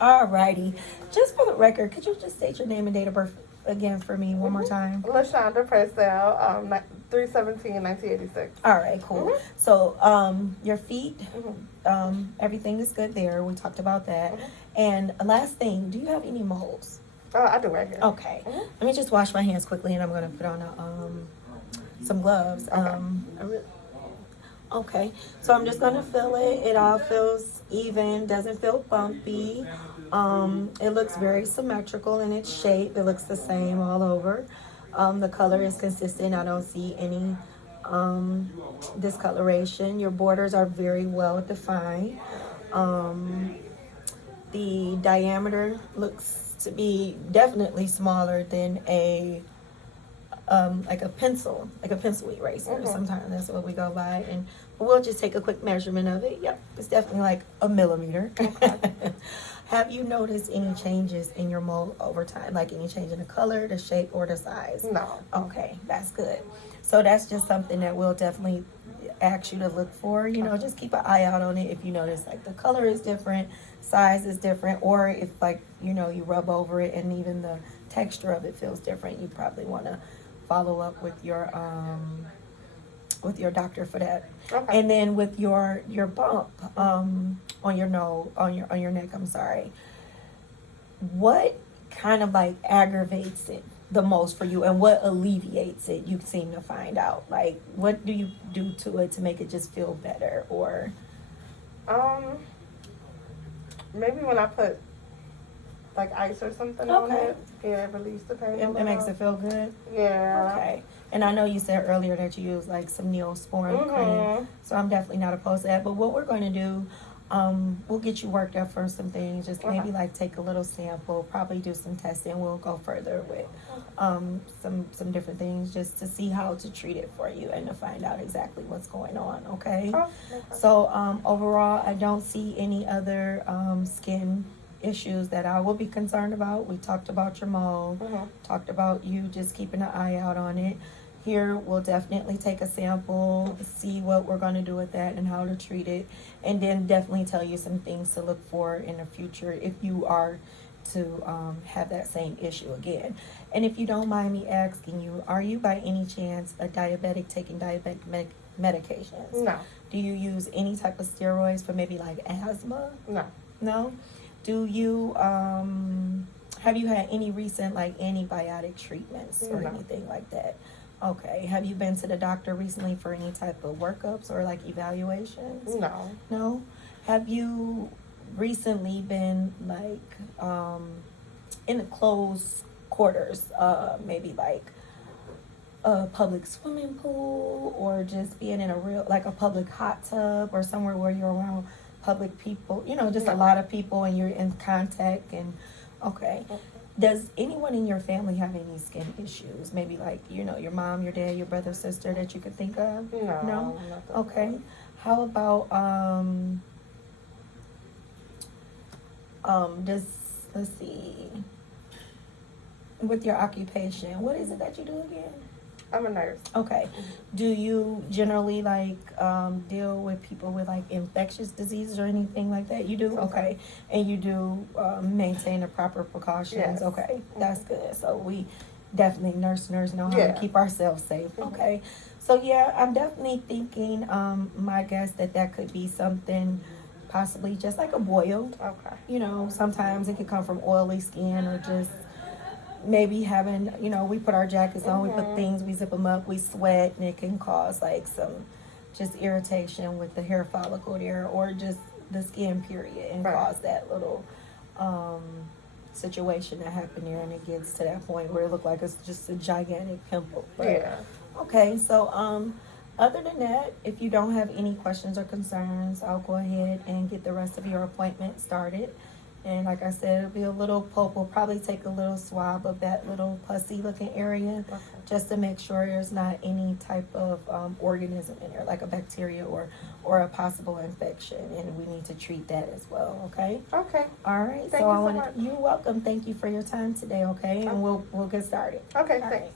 Alrighty. Just for the record, could you just state your name and date of birth again for me one more time? LaShonda Purcell, 3/17/1986. All right, cool. So, your feet, everything is good there. We talked about that. And last thing, do you have any moles? I do right here. Okay. Let me just wash my hands quickly, and I'm gonna put on some gloves. Okay. So I'm just gonna feel it. It all feels even. Doesn't feel bumpy. It looks very symmetrical in its shape. It looks the same all over. The color is consistent. I don't see any discoloration. Your borders are very well defined. The diameter looks to be definitely smaller than like a pencil eraser. Sometimes that's what we go by, and we'll just take a quick measurement of it. Yep, it's definitely like a millimeter. Have you noticed any changes in your mole over time, like any change in the color, the shape, or the size? No. Okay, that's good. So that's just something that we'll definitely ask you to look for. You know, just keep an eye out on it if you notice like the color is different, size is different, or if like, you know, you rub over it and even the texture of it feels different. You probably want to follow up with your doctor for that. Okay. And then with your bump on your nose, on your neck, I'm sorry. What kind of like aggravates it the most for you, and what alleviates it? You seem to find out. Like, what do you do to it to make it just feel better? Or maybe when I put like ice or something on it, it relieves the pain. It makes it feel good? Yeah. Okay. And I know you said earlier that you use like some Neosporin cream, so I'm definitely not opposed to that. But what we're going to do, we'll get you worked up for some things. Just maybe like take a little sample, probably do some testing. We'll go further with some different things just to see how to treat it for you and to find out exactly what's going on. Okay. So overall, I don't see any other skin issues that I will be concerned about. We talked about your mole, talked about you just keeping an eye out on it. Here, we'll definitely take a sample, see what we're going to do with that and how to treat it, and then definitely tell you some things to look for in the future if you are to have that same issue again. And if you don't mind me asking you, are you by any chance a diabetic taking diabetic medications? No. Do you use any type of steroids for maybe like asthma? No. No? Do you, have you had any recent like antibiotic treatments or anything like that? Okay. Have you been to the doctor recently for any type of workups or like evaluations? No. No? Have you recently been like in a closed quarters, maybe like a public swimming pool, or just being in a real, like a public hot tub or somewhere where you're around public people, you know, just a lot of people and you're in contact? And does anyone in your family have any skin issues? Maybe like, you know, your mom, your dad, your brother, sister that you could think of? No? Okay. How about let's see, with your occupation, what is it that you do again? I'm a nurse. Okay. Do you generally like deal with people with like infectious diseases or anything like that? You do? Okay. And you do maintain the proper precautions? Yes. Okay. That's good. So we definitely, nurse know how to keep ourselves safe. Okay. So yeah, I'm definitely thinking, my guess that could be something possibly just like a boil. Okay. You know, sometimes it could come from oily skin or just maybe having, you know, we put our jackets on, we put things, we zip them up, we sweat, and it can cause like some just irritation with the hair follicle there, or just the skin period, and cause that little situation to happen there, and it gets to that point where it looks like it's just a gigantic pimple. But, okay, so other than that, if you don't have any questions or concerns, I'll go ahead and get the rest of your appointment started. And like I said, it'll be a little poke. We'll probably take a little swab of that little pussy looking area just to make sure there's not any type of organism in there, like a bacteria or a possible infection. And we need to treat that as well, okay? Okay. All right. Thank you so much. You're welcome. Thank you for your time today, okay? And we'll get started. Okay, all thanks. Right.